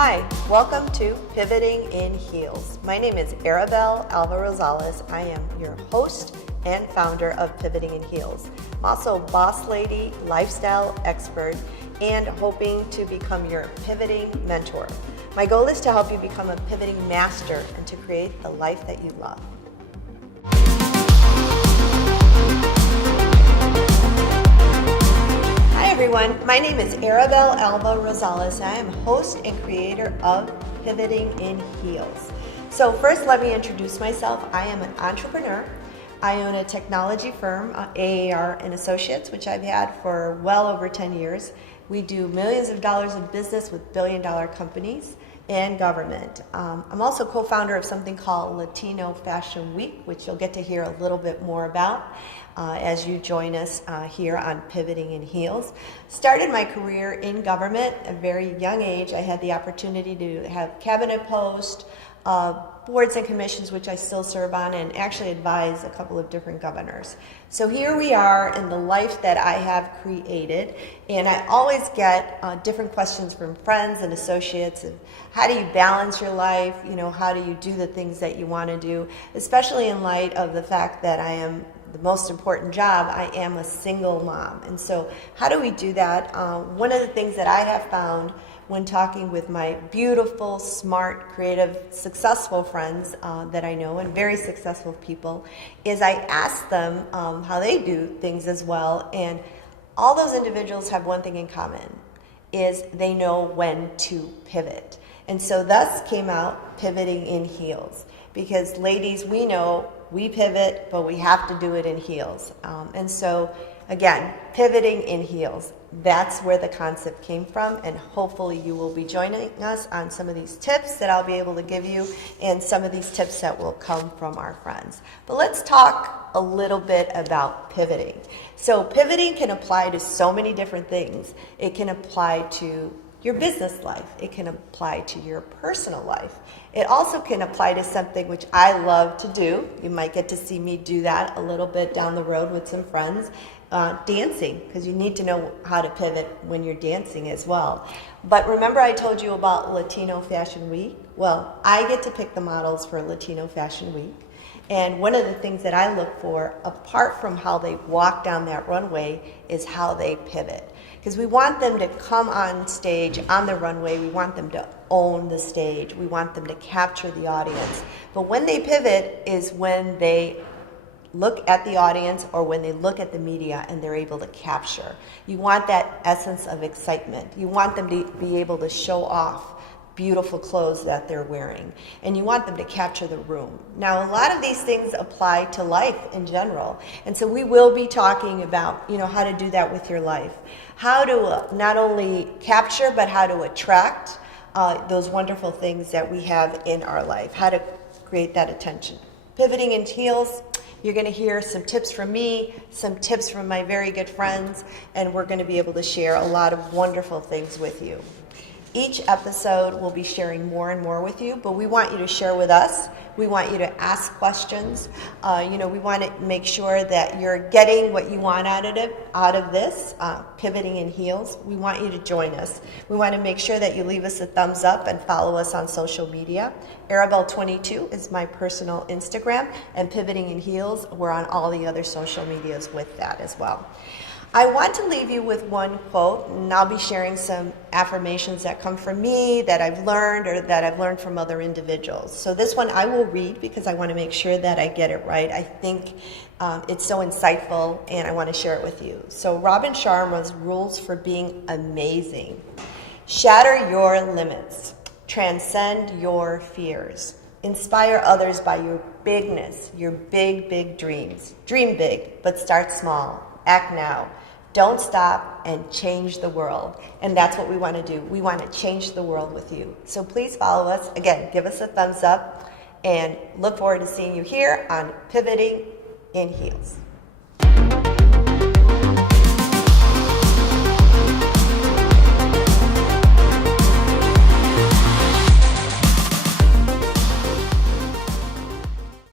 Hi, welcome to Pivoting in Heels. My name is Arabel Alva Rosales. I am your host and founder of Pivoting in Heels. I'm also a boss lady, lifestyle expert, and hoping to become your pivoting mentor. My goal is to help you become a pivoting master and to create the life that you love. Hi everyone, my name is Arabel Alva Rosales. I am host and creator of Pivoting in Heels. So first let me introduce myself. I am an entrepreneur. I own a technology firm, AAR and Associates, which I've had for well over 10 years. We do millions of dollars of business with billion-dollar companies and government. I'm also co-founder of something called Latino Fashion Week, which you'll get to hear a little bit more about as you join us here on Pivoting in Heels. Started my career in government at a very young age. I had the opportunity to have cabinet post, boards and commissions, which I still serve on, and actually advise a couple of different governors. So here we are in the life that I have created, and I always get different questions from friends and associates. And how do you balance your life? You know, how do you do the things that you want to do, especially in light of the fact that I am the most important job. I am a single mom. And so how do we do that? One of the things that I have found when talking with my beautiful, smart, creative, successful friends that I know, and very successful people, is I ask them how they do things as well. And all those individuals have one thing in common, is they know when to pivot. And so thus came out Pivoting in Heels. Because ladies, we know we pivot, but we have to do it in heels. And so again, Pivoting in Heels. That's where the concept came from, and hopefully you will be joining us on some of these tips that I'll be able to give you and some of these tips that will come from our friends. But let's talk a little bit about pivoting. So pivoting can apply to so many different things. It can apply to your business life. It can apply to your personal life. It also can apply to something which I love to do. You might get to see me do that a little bit down the road with some friends. Dancing, because you need to know how to pivot when you're dancing as well. But remember I told you about Latino Fashion Week? Well, I get to pick the models for Latino Fashion Week. And one of the things that I look for, apart from how they walk down that runway, is how they pivot. Because we want them to come on stage, on the runway, we want them to own the stage, we want them to capture the audience. But when they pivot is when they look at the audience or when they look at the media and they're able to capture. You want that essence of excitement. You want them to be able to show off beautiful clothes that they're wearing, and you want them to capture the room. Now, a lot of these things apply to life in general, and so we will be talking about, how to do that with your life. How to not only capture, but how to attract those wonderful things that we have in our life. How to create that attention. Pivoting in Heels. You're going to hear some tips from me, some tips from my very good friends, and we're going to be able to share a lot of wonderful things with you. Each episode will be sharing more and more with you, but we want you to share with us. We want you to ask questions. We want to make sure that you're getting what you want out of this, Pivoting in Heels. We want you to join us. We want to make sure that you leave us a thumbs up and follow us on social media. Arabel22 is my personal Instagram, and Pivoting in Heels, we're on all the other social medias with that as well. I want to leave you with one quote, and I'll be sharing some affirmations that come from me, that I've learned, or that I've learned from other individuals. So this one I will read because I want to make sure that I get it right. I think it's so insightful, and I want to share it with you. So Robin Sharma's rules for being amazing. Shatter your limits. Transcend your fears. Inspire others by your bigness, your big, big dreams. Dream big, but start small. Act now. Don't stop, and change the world. And that's what we want to do. We want to change the world with you. So please follow us. Again, give us a thumbs up, and look forward to seeing you here on Pivoting in Heels.